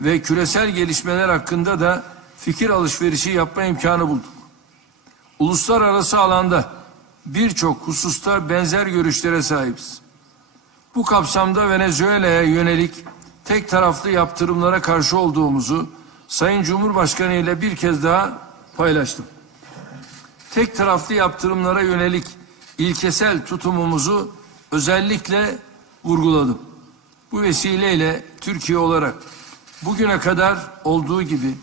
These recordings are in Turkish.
ve küresel gelişmeler hakkında da fikir alışverişi yapma imkanı bulduk. Uluslararası alanda birçok hususta benzer görüşlere sahibiz. Bu kapsamda Venezuela'ya yönelik tek taraflı yaptırımlara karşı olduğumuzu Sayın Cumhurbaşkanı ile bir kez daha paylaştım. Tek taraflı yaptırımlara yönelik ilkesel tutumumuzu özellikle vurguladım. Bu vesileyle Türkiye olarak bugüne kadar olduğu gibi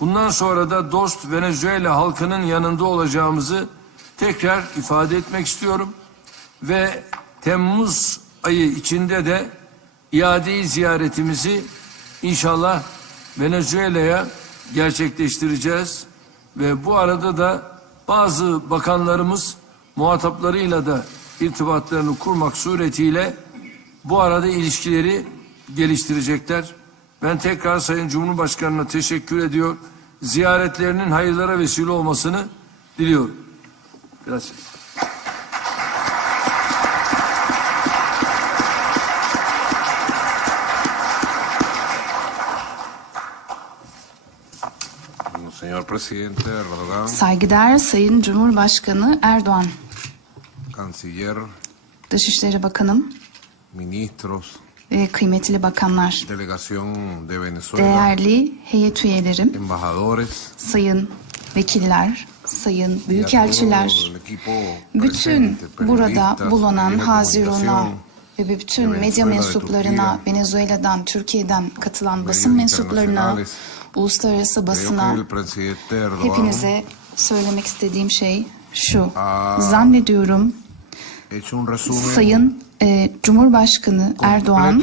bundan sonra da dost Venezuela halkının yanında olacağımızı tekrar ifade etmek istiyorum ve Temmuz ayı içinde de iade ziyaretimizi inşallah Venezuela'ya gerçekleştireceğiz ve bu arada da bazı bakanlarımız muhataplarıyla da irtibatlarını kurmak suretiyle bu arada ilişkileri geliştirecekler. Ben tekrar Sayın Cumhurbaşkanı'na teşekkür ediyor. Ziyaretlerinin hayırlara vesile olmasını diliyorum. Gracias. Saygıdeğer Sayın Cumhurbaşkanı Erdoğan, canciller, Dışişleri Bakanım ministros, ve kıymetli bakanlar, delegación de Venezuela, değerli heyet üyelerim, embajadores, sayın vekiller, sayın y a todo büyükelçiler, el equipo bütün presente, burada periodistas, bulunan medios de Hazirun'a comunicación, ve bütün medya Venezuela, mensuplarına, Türkiye, Venezuela'dan, Türkiye'den katılan medios basın mensuplarına, internacionales, uluslararası creo que basına, el presidente Erdogan hepinize söylemek istediğim şey şu. Aa. Zannediyorum Sayın e, Cumhurbaşkanı Erdoğan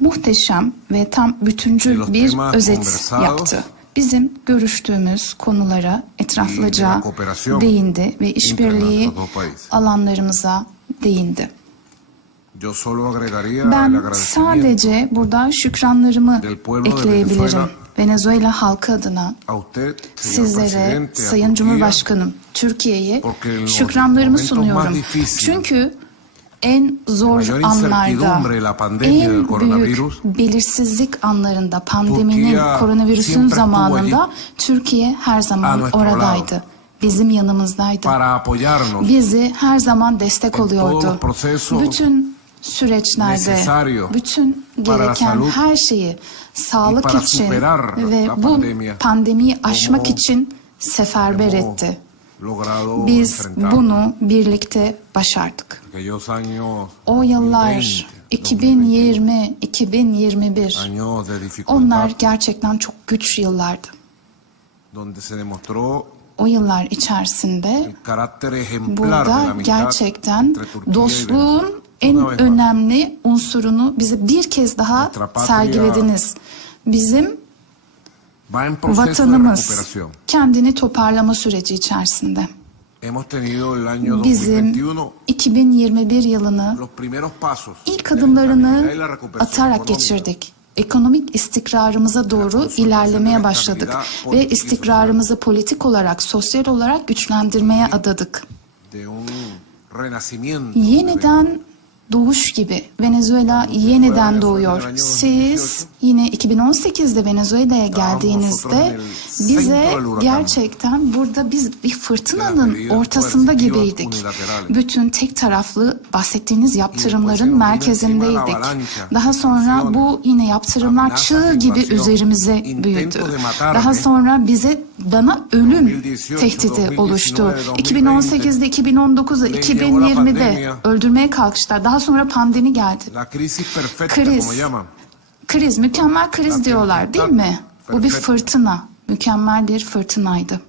muhteşem ve tam bütüncül bir özet yaptı. Bizim görüştüğümüz konulara etraflıca değindi ve işbirliği alanlarımıza değindi. Ben sadece burada şükranlarımı ekleyebilirim. Venezuela. Halkı adına sizlere, Sayın Cumhurbaşkanım, Türkiye'ye şükranlarımı sunuyorum. Çünkü en zor anlarda, en büyük belirsizlik anlarında, pandeminin, koronavirüsün zamanında. Türkiye her zaman oradaydı. Bizim yanımızdaydı. Bizi her zaman destek oluyordu. Bütün süreçlerde, bütün gereken her şeyi sağlık için ve bu pandemiyi aşmak için seferber etti. Biz bunu birlikte başardık. O yıllar 2020, 2020, 2021 años de onlar gerçekten çok güç yıllardı. O yıllar içerisinde burada gerçekten dostluğun. En önemli unsurunu bize bir kez daha sergilediniz. Bizim vatanımız kendini toparlama süreci içerisinde. Bizim 2021 2021 yılını ilk adımlarını atarak geçirdik. Ekonomik istikrarımıza doğru ilerlemeye başladık ve istikrarımızı politik olarak, sosyal olarak güçlendirmeye adadık. Yeniden doğuş gibi Venezuela yeniden doğuyor. Siz yine 2018'de Venezuela'ya geldiğinizde bize gerçekten burada biz bir fırtınanın ortasında gibiydik. Bütün tek taraflı bahsettiğiniz yaptırımların merkezindeydik. Daha sonra bu yine yaptırımlar çığ gibi üzerimize büyüdü. Daha sonra bize bana ölüm tehdidi oluştu. 2018'de, 2019'da, 2020'de öldürmeye kalkıştılar. Daha sonra pandemi geldi. Kriz. Kriz, mükemmel kriz diyorlar değil mi? Bu bir fırtına. Mükemmel bir fırtınaydı.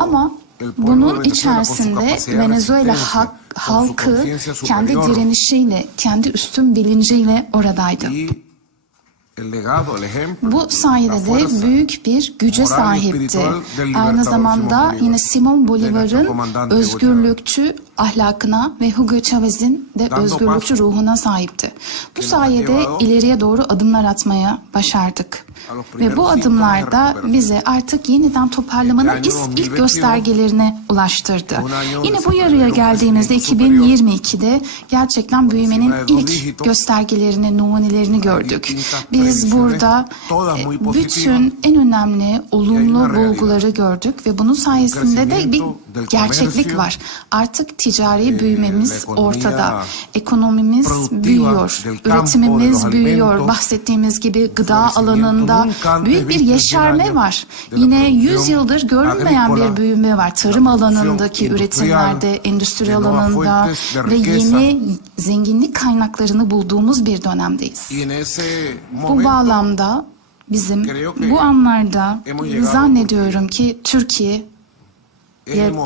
Ama bunun içerisinde Venezuela hak- halkı kendi direnişiyle, kendi üstün bilinciyle oradaydı. y el legado, el ejemplo, Bu sayede de büyük bir güce sahipti. Aynı zamanda yine Simon Bolivar'ın özgürlükçü ahlakına ve Hugo Chavez'in de özgürlükçü ruhuna sahipti. Bu sayede ileriye doğru adımlar atmaya başardık. Ve bu adımlarda bize artık yeniden toparlamanın ilk, göstergelerine ulaştırdı. Yine bu yarıya geldiğimizde 2022'de gerçekten büyümenin ilk göstergelerini, numunelerini gördük. Biz burada e, bütün en önemli olumlu bulguları gördük ve bunun sayesinde de bir gerçeklik var. Artık ticari büyümemiz ortada. Ekonomimiz büyüyor, üretimimiz büyüyor. Bahsettiğimiz gibi gıda alanında büyük bir yeşerme var. Yine 100 yıldır görülmeyen bir büyüme var. Tarım alanındaki üretimlerde, endüstri alanında ve yeni zenginlik kaynaklarını bulduğumuz bir dönemdeyiz. Bu bağlamda bizim bu anlarda zannediyorum ki Türkiye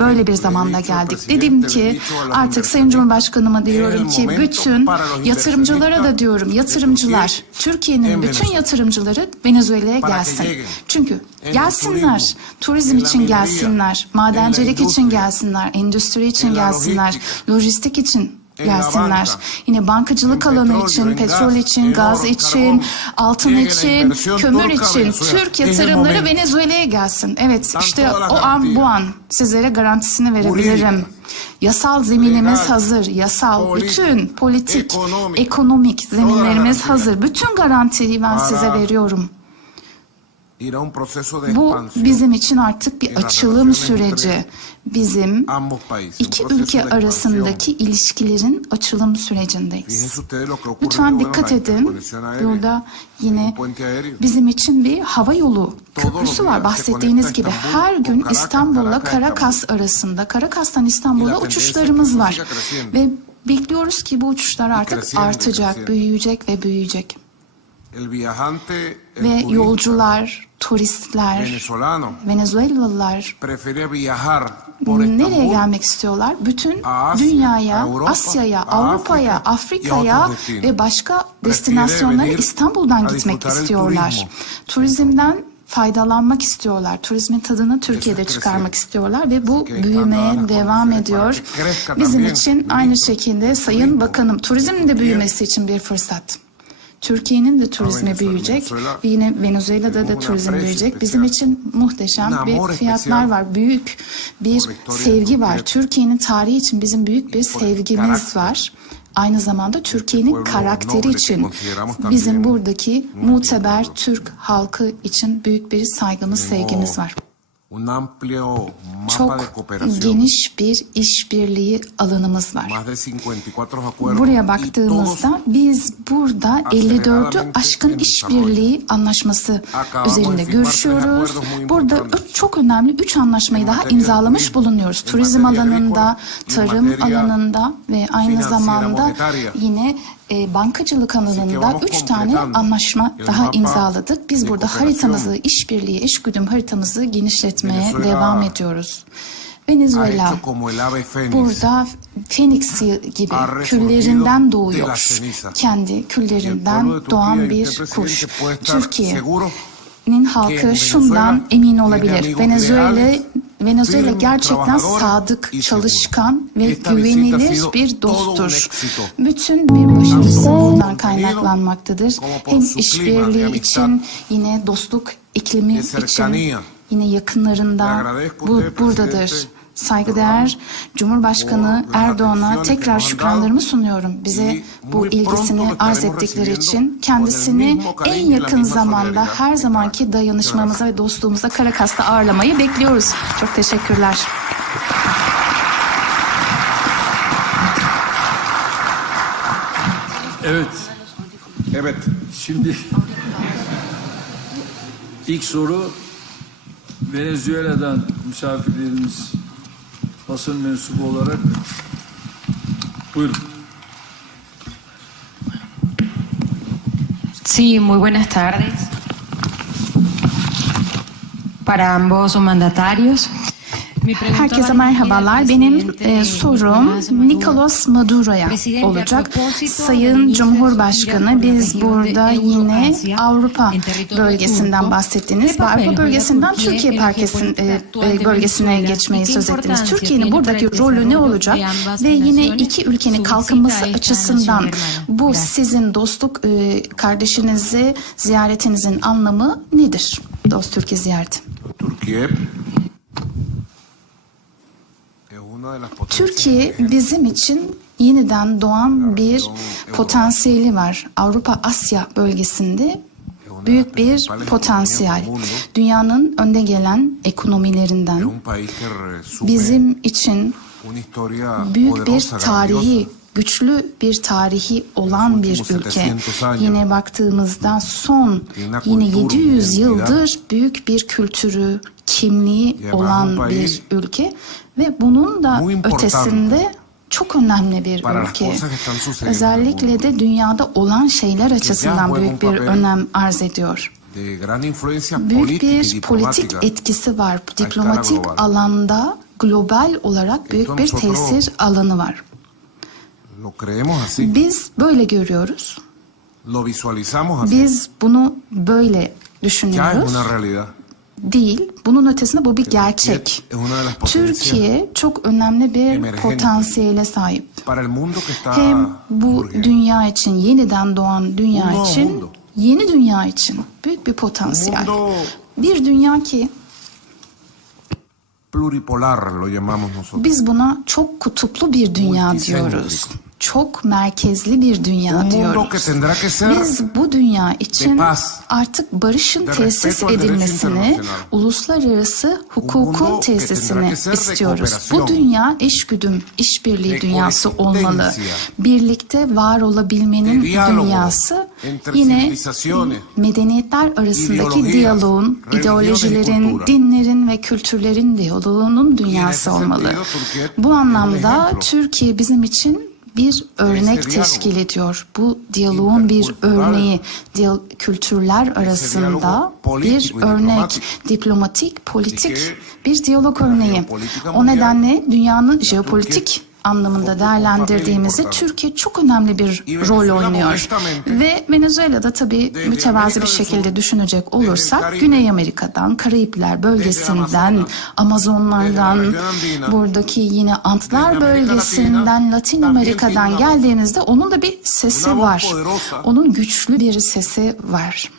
böyle bir zamanda geldik. Dedim ki artık Sayın Cumhurbaşkanıma diyorum ki bütün yatırımcılara da diyorum yatırımcılar Türkiye Türkiye'nin en bütün yatırımcıları Venezuela'ya gelsin. Çünkü gelsinler. Turizm için gelsinler. Madencilik için gelsinler. Endüstri için gelsinler. Lojistik için gelsinler. Yine bankacılık alanı için, petrol için, gaz için, altın için, kömür için. Türk yatırımları. Venezuela'ya gelsin. Evet işte o an bu an sizlere garantisini verebilirim. Yasal zeminimiz hazır. Yasal, bütün politik, ekonomik, zeminlerimiz hazır. Bütün garantiyi ben size veriyorum. ir a un proceso de Bu bizim için artık bir açılım süreci. Bizim iki ülke arasındaki ilişkilerin açılım sürecindeyiz. Lütfen dikkat edin. Burada yine bizim için bir hava yolu köprüsü var. Bahsettiğiniz gibi her gün İstanbul'la Karakas arasında, Karakas'tan İstanbul'a uçuşlarımız var. Ve bekliyoruz ki bu uçuşlar artık artacak, büyüyecek ve büyüyecek. Ve yolcular, turistler, venezolano Venezuelalılar Nereye gelmek istiyorlar? Bütün dünyaya, Asya'ya, Avrupa'ya, Afrika'ya ve başka destinasyonlara İstanbul'dan gitmek istiyorlar. Turizmden faydalanmak istiyorlar. Turizmin tadını Türkiye'de çıkarmak istiyorlar ve bu büyümeye devam ediyor. Bizim için aynı şekilde Sayın. Bakanım turizmin de büyümesi için bir fırsat. Türkiye'nin de turizmi büyüyecek ve yine Venezuela'da da turizm büyüyecek. Bizim için muhteşem bir fiyatlar var. Büyük bir sevgi var. Türkiye. Türkiye'nin tarihi için bizim büyük bir sevgimiz var. Aynı zamanda Türkiye'nin karakteri için bizim buradaki muteber. Türk halkı için büyük bir saygımız, sevgimiz var. Çok geniş bir işbirliği alanımız var. Más de 54 acuerdos. Buraya baktığımızda biz burada 54'ü aceleradamente aşkın işbirliği anlaşması üzerinde görüşüyoruz. Burada çok önemli üç anlaşmayı En daha imzalamış bulunuyoruz. Turizm alanında, tarım alanında ve aynı zamanda yine e, bankacılık alanında vamos üç tane completando anlaşma daha imzaladık. Biz burada haritamızı, işbirliği, eşgüdüm haritamızı genişletmeye devam ediyoruz. Venezuela. Burada Phoenix gibi küllerinden de doğuyor. Kendi küllerinden doğan bir kuş. Türkiye'nin halkı şundan emin olabilir. Venezuela Venezuela gerçekten sadık, çalışkan ve güvenilir bir dosttur. Bütün bir başarısı bundan kaynaklanmaktadır. Hem işbirliği için, yine dostluk iklimi için, yine yakınlarında bu, buradadır. Saygıdeğer Cumhurbaşkanı Erdoğan'a tekrar şükranlarımı sunuyorum. Bize bu ilgisini arz ettikleri için kendisini en yakın zamanda her zamanki dayanışmamıza ve dostluğumuza Karakas'ta ağırlamayı bekliyoruz. Çok teşekkürler. Evet, Evet. şimdi ilk soru Venezuela'dan misafirlerimiz basın mensubu olarak buyurun. Sí, muy buenas tardes para ambos mandatarios. Herkese merhabalar. Benim e, sorum Nicolas Maduro'ya olacak. Sayın Cumhurbaşkanı biz burada yine Avrupa bölgesinden bahsettiniz ve Avrupa bölgesinden Türkiye parkesin, e, bölgesine geçmeyi söz ettiniz. Türkiye'nin buradaki rolü ne olacak ve yine iki ülkenin kalkınması açısından bu sizin dostluk e, kardeşinizi ziyaretinizin anlamı nedir? Dost Türkiye ziyareti. Turquía Türkiye bizim için yeniden doğan bir potansiyeli var. Avrupa-Asya bölgesinde büyük bir potansiyel. Dünyanın önde gelen ekonomilerinden bizim için büyük bir tarihi, güçlü bir tarihi olan bir ülke. Yine baktığımızda son yine 700 yıldır büyük bir kültürü, kimliği olan bir ülke ve bunun da ötesinde çok önemli bir ülke. Özellikle de dünyada olan şeyler açısından büyük bir önem arz ediyor. Büyük bir politik etkisi var. Diplomatik alanda global olarak büyük bir tesir alanı var. Biz böyle görüyoruz. Biz bunu böyle düşünüyoruz. Değil. Bunun ötesinde bu bir gerçek. Türkiye çok önemli bir potansiyele sahip. Hem bu dünya için, yeniden doğan dünya için, yeni dünya için büyük bir potansiyel. Bir dünya ki pluripolar lo llamamos nosotros. biz buna çok kutuplu bir dünya diyoruz. Çok merkezli bir dünya diyoruz. Biz bu dünya için paz, artık barışın tesis edilmesini, uluslararası hukukun tesisini istiyoruz. Bu dünya eşgüdüm, işbirliği dünyası olmalı. Birlikte var olabilmenin diálogo dünyası yine medeniyetler arasındaki diyaloğun, ideolojilerin, dinlerin ve kültürlerin diyaloğunun dünyası olmalı. Bu anlamda Türkiye bizim için bir örnek teşkil ediyor. Bu diyaloğun bir örneği, kültürler arasında bir örnek, diplomatik, politik bir diyalog örneği. O nedenle dünyanın jeopolitik anlamında importante. Türkiye çok önemli bir rol oynuyor. Ve Venezuela'da tabii mütevazi bir şekilde düşünecek olursak Güney Amerika'dan, Karayipler bölgesinden, Amazonlardan, buradaki yine Antlar bölgesinden, Latin Amerika'dan geldiğinizde onun da bir sesi var. Onun güçlü bir sesi var.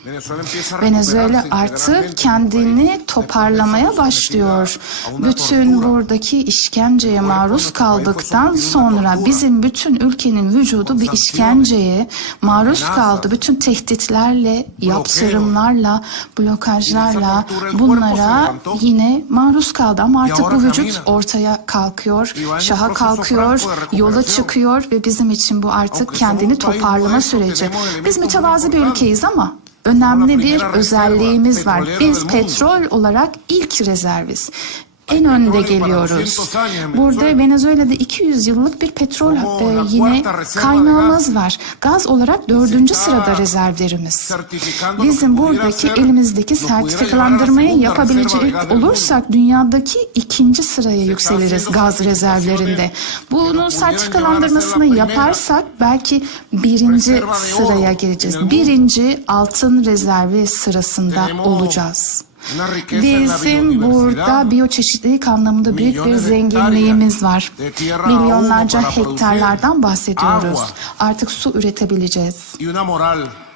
Venezuela artık kendini toparlamaya başlıyor. Bütün buradaki işkenceye maruz kaldıktan una sonra bizim bütün ülkenin vücudu bir işkenceye maruz kaldı. Bütün tehditlerle, yaptırımlarla, blokajlarla bunlara yine maruz kaldı. Ama artık bu vücut ortaya kalkıyor, şaha kalkıyor, yola çıkıyor ve bizim için bu artık kendini toparlama süreci. Biz mütevazi bir ülkeyiz ama önemli bir özelliğimiz var. Biz petrol olarak ilk rezerviz. En önde geliyoruz. 200 años en Burada Venezuela. Venezuela'da 200 yıllık bir petrol e, yine kaynağımız var. Gaz olarak dördüncü sırada rezervlerimiz. Bizim buradaki elimizdeki sertifikalandırmayı yapabilecek olursak dünyadaki ikinci sıraya yükseliriz gaz rezervlerinde. Pudieran sertifikalandırmasını yaparsak belki birinci sıraya mundo. Birinci altın rezervi sırasında olacağız. Bizim burada biyoçeşitlilik anlamında büyük bir zenginliğimiz var. Milyonlarca hektarlardan bahsediyoruz. Artık su üretebileceğiz.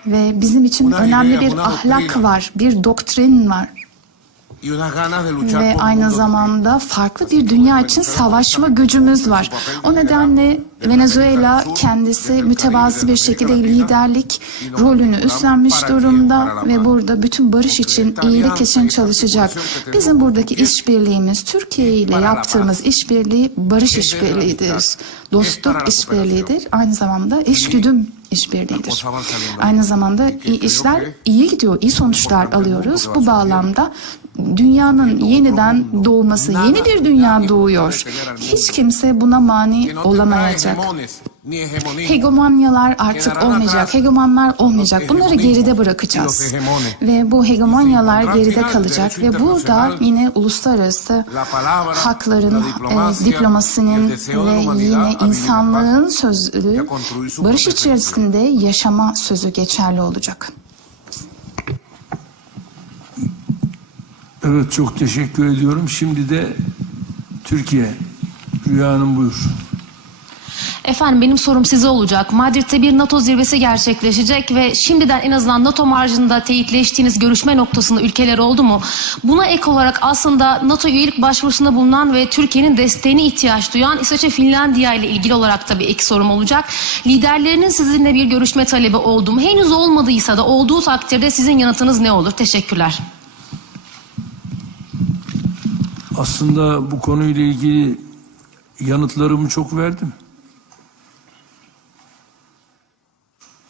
Ve bizim için önemli bir ahlak var, bir doktrin var. Ve aynı zamanda farklı bir dünya için savaşma gücümüz var. O nedenle Venezuela kendisi mütevazı bir şekilde liderlik rolünü üstlenmiş durumda ve burada bütün barış için, iyilik için çalışacak. Bizim buradaki işbirliğimiz, Türkiye ile yaptığımız işbirliği barış işbirliğidir. Dostluk işbirliğidir. Aynı zamanda eşgüdüm işbirliğidir. Aynı zamanda iyi işler iyi gidiyor, iyi sonuçlar alıyoruz. Bu bağlamda dünyanın yeniden doğması, yeni bir dünya doğuyor. Hiç kimse buna mani olamayacak. Hegemonyalar artık olmayacak, hegemonlar olmayacak. Bunları geride bırakacağız. Ve bu hegemonyalar geride kalacak ve burada yine uluslararası hakların, e, diplomasinin ve yine insanlığın sözü, barış içerisinde yaşama sözü geçerli olacak. Evet çok teşekkür ediyorum. Şimdi de Türkiye. Rüya Hanım buyur. Efendim benim sorum size olacak. Madrid'de bir NATO zirvesi gerçekleşecek ve şimdiden en azından NATO marjında teyitleştiğiniz görüşme noktasında ülkeler oldu mu? Buna ek olarak aslında NATO üyelik başvurusunda bulunan ve Türkiye'nin desteğine ihtiyaç duyan İsveç ve Finlandiya ile ilgili olarak da bir ek sorum olacak. Liderlerinin sizinle bir görüşme talebi oldu mu? Henüz olmadıysa da olduğu takdirde sizin yanıtınız ne olur? Teşekkürler. Aslında bu konuyla ilgili yanıtlarımı çok verdim.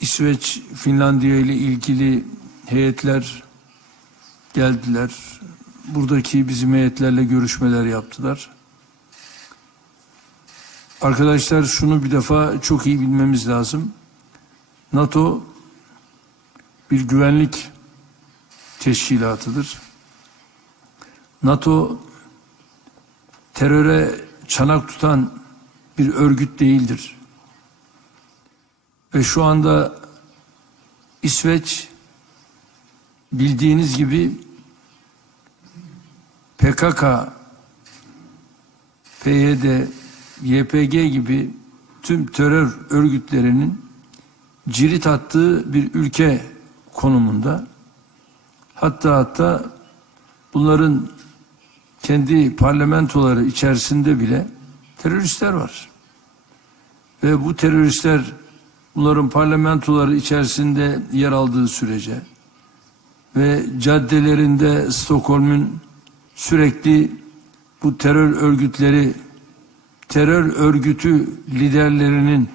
İsveç, Finlandiya ile ilgili heyetler geldiler. Buradaki bizim heyetlerle görüşmeler yaptılar. Arkadaşlar şunu bir defa çok iyi bilmemiz lazım. NATO bir güvenlik teşkilatıdır. NATO teröre çanak tutan bir örgüt değildir. Ve şu anda İsveç bildiğiniz gibi PKK, PYD, YPG gibi tüm terör örgütlerinin cirit attığı bir ülke konumunda. Hatta hatta bunların kendi parlamentoları içerisinde bile teröristler var. Ve bu teröristler bunların parlamentoları içerisinde yer aldığı sürece ve caddelerinde Stockholm'un sürekli bu terör örgütleri terör örgütü liderlerinin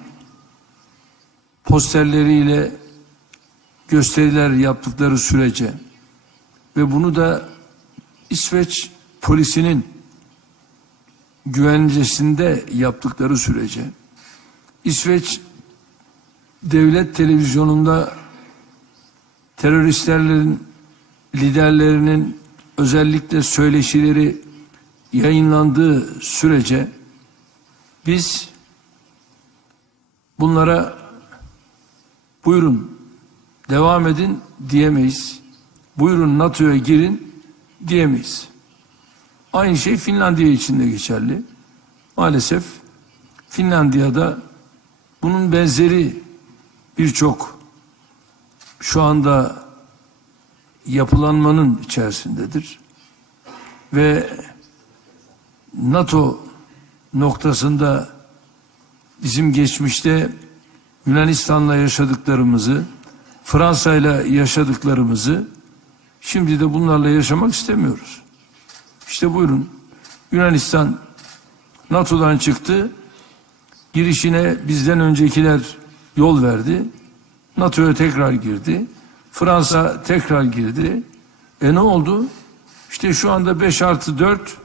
posterleriyle gösteriler yaptıkları sürece ve bunu da İsveç polisinin güvencesinde yaptıkları sürece İsveç devlet televizyonunda teröristlerin liderlerinin özellikle söyleşileri yayınlandığı sürece biz bunlara buyurun devam edin diyemeyiz. Buyurun NATO'ya girin diyemeyiz. Aynı şey Finlandiya için de geçerli. Maalesef Finlandiya'da bunun benzeri birçok şu anda yapılanmanın içerisindedir. Ve NATO noktasında bizim geçmişte Yunanistan'la yaşadıklarımızı, Fransa'yla yaşadıklarımızı şimdi de bunlarla yaşamak istemiyoruz. İşte buyurun Yunanistan NATO'dan çıktı. Girişine bizden öncekiler yol verdi. NATO'ya tekrar girdi. Fransa tekrar girdi. E ne oldu? İşte şu anda 5 artı 4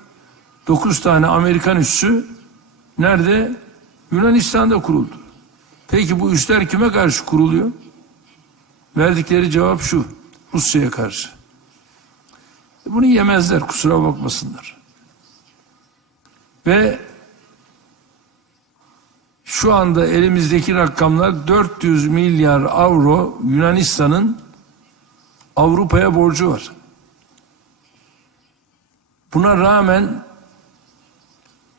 9 tane Amerikan üssü nerede? Yunanistan'da kuruldu. Peki bu üsler kime karşı kuruluyor? Verdikleri cevap şu. Rusya'ya karşı. E Bunu yemezler kusura bakmasınlar. Ve şu anda elimizdeki rakamlar 400 milyar avro Yunanistan'ın Avrupa'ya borcu var. Buna rağmen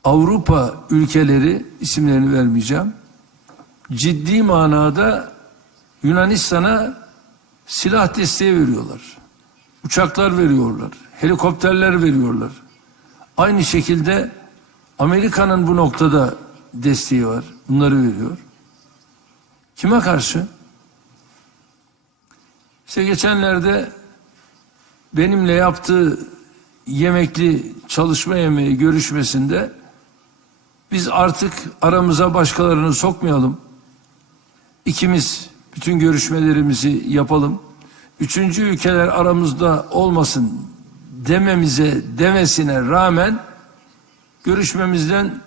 Avrupa ülkeleri isimlerini vermeyeceğim. Ciddi manada Yunanistan'a silah desteği veriyorlar. Uçaklar veriyorlar. Helikopterler veriyorlar. Aynı şekilde Amerika'nın bu noktada desteği var. Bunları veriyor. Kime karşı? İşte geçenlerde benimle yaptığı yemekli çalışma yemeği görüşmesinde biz artık aramıza başkalarını sokmayalım. İkimiz bütün görüşmelerimizi yapalım. Üçüncü ülkeler aramızda olmasın dememize demesine rağmen görüşmemizden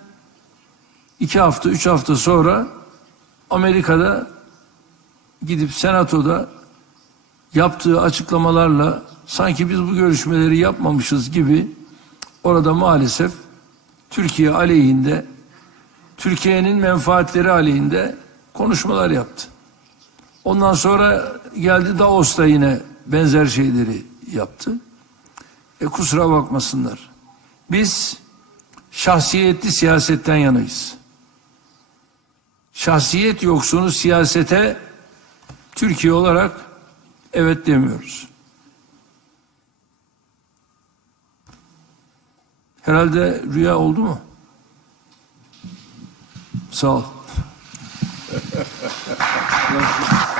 iki hafta, üç hafta sonra Amerika'da gidip senatoda yaptığı açıklamalarla sanki biz bu görüşmeleri yapmamışız gibi orada maalesef Türkiye aleyhinde, Türkiye'nin menfaatleri aleyhinde konuşmalar yaptı. Ondan sonra geldi Davos'ta yine benzer şeyleri yaptı. E kusura bakmasınlar. Biz şahsiyetli siyasetten yanayız. Şahsiyet yoksunu siyasete Türkiye olarak evet demiyoruz. Herhalde rüya oldu mu? Sağ ol.